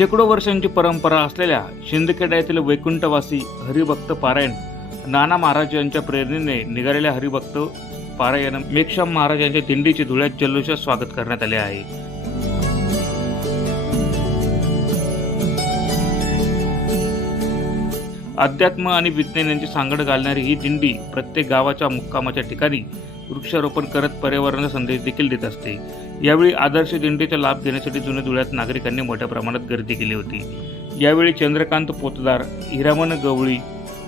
शेकडो वर्षांची परंपरा असलेल्या शिंदखेडा येथील वैकुंठवासी हरिभक्त पारायण नाना महाराज यांच्या प्रेरणेने निघालेल्या हरिभक्त पारायण मेक्षाम महाराज यांच्या दिंडीचे धुळ्यात जल्लोषात स्वागत करण्यात आले आहे. अध्यात्म आणि विज्ञान यांची सांगड घालणारी ही दिंडी प्रत्येक गावाच्या मुक्कामाच्या ठिकाणी वृक्षारोपण करत पर्यावरणाचा संदेश देखील देत असते. यावेळी आदर्श दिंडीचा लाभ घेण्यासाठी जुन्या धुळ्यात नागरिकांनी मोठ्या प्रमाणात गर्दी केली होती. यावेळी चंद्रकांत पोतदार हिरामन गवळी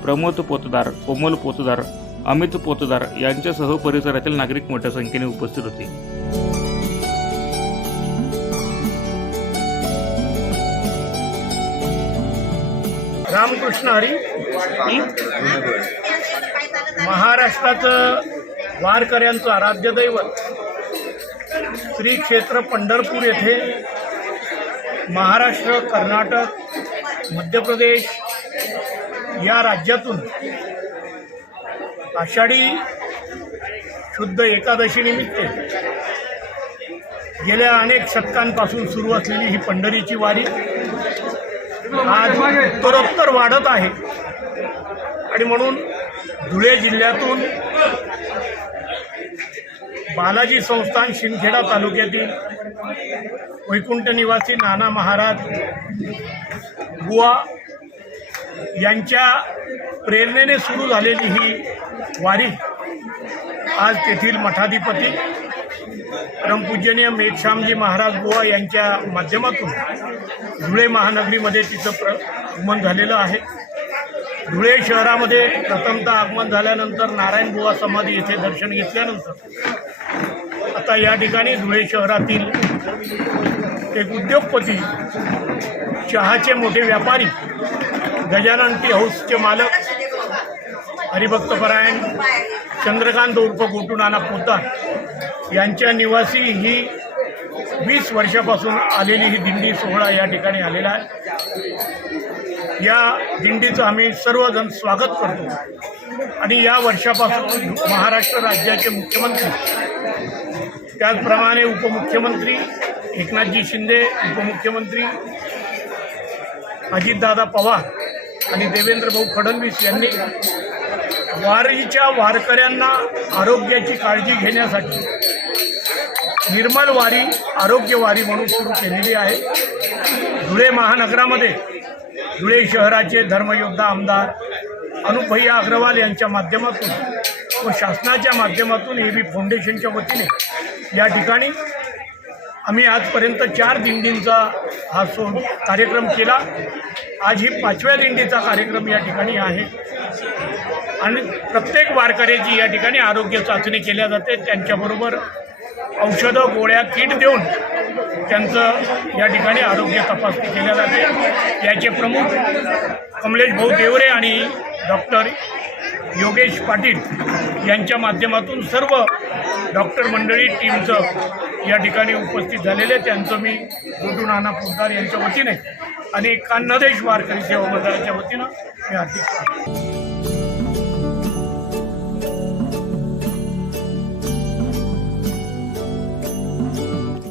प्रमोद पोतदार कोमल पोतदार अमित पोतदार यांच्यासह परिसरातील नागरिक मोठ्या संख्येने उपस्थित होते. रामकृष्ण हरी. महाराष्ट्राचं वारकऱ्यांचं आराध्य दैवत श्री क्षेत्र पंढरपूर येथे महाराष्ट्र कर्नाटक मध्य प्रदेश या राज्यातून आषाढी शुद्ध एकादशीनिमित्त गेल्या अनेक शतकांपासून सुरू असलेली ही पंढरीची वारी आज उत्तरोत्तर वाढत आहे. आणि म्हणून धुळे जिल्ह्यातून बालाजी संस्थान शिंदखेडा तालुक्यातील वैकुंठ निवासी नाना महाराज बुवा यांच्या प्रेरणेने सुरू झालेली ही वारी आज तेथील मठाधिपती परमपूजनीय मेघश्यामजी महाराज बुवा यांच्या माध्यमातून धुळे महानगरीमध्ये तिचं प्र आगमन झालेलं आहे. धुळे शहरामध्ये प्रथमतः आगमन झाल्यानंतर नारायण बुवा समाधी येथे दर्शन घेतल्यानंतर आता या ठिकाणी धुळे शहरातील एक उद्योगपती चहाचे मोठे व्यापारी गजानन टी हाऊसचे मालक हरिभक्तपरायण चंद्रकांत उर्फ गोटूनाना पोतार यांच्या निवासी ही वीस वर्षापासून आलेली ही दिंडी सोहळा या ठिकाणी आलेला आहे. या दिंडीचं आम्ही सर्वजण स्वागत करतो. आणि या वर्षापासून महाराष्ट्र राज्याचे मुख्यमंत्री त्याचप्रमाणे उपमुख्यमंत्री एकनाथजी शिंदे उपमुख्यमंत्री अजितदादा पवार आणि देवेंद्र भाऊ फडणवीस यांनी वारीच्या वारकऱ्यांना आरोग्याची काळजी घेण्यासाठी निर्मल वारी आरोग्य वारी म्हणून सुरू केलेली आहे. धुळे महानगरामध्ये धुळे शहराचे धर्मयोद्धा आमदार अनुपभैया अग्रवाल यांच्या माध्यमातून व शासनाच्या माध्यमातून ए बी फाउंडेशनच्या वतीने या ठिकाणी आम्ही आजपर्यंत चार दिंडींचा हा सो कार्यक्रम केला. आज ही पाचव्या दिंडीचा कार्यक्रम या ठिकाणी आहे. आणि प्रत्येक वारकऱ्याची या ठिकाणी आरोग्य चाचणी केल्या जाते. त्यांच्याबरोबर औषधं गोळ्या किट देऊन त्यांचं या ठिकाणी आरोग्य तपासणी केल्या जाते. याचे प्रमुख कमलेश भाऊ देवरे आणि डॉक्टर योगेश पाटील यांच्या माध्यमातून सर्व डॉक्टर मंडळी टीमचं या ठिकाणी उपस्थित झालेले त्यांचं मी गोटू नाना पोदार यांच्या वतीने आणि कान्नदेश वारकरी सेवा मंडळाच्या वतीनं मी हार्दिक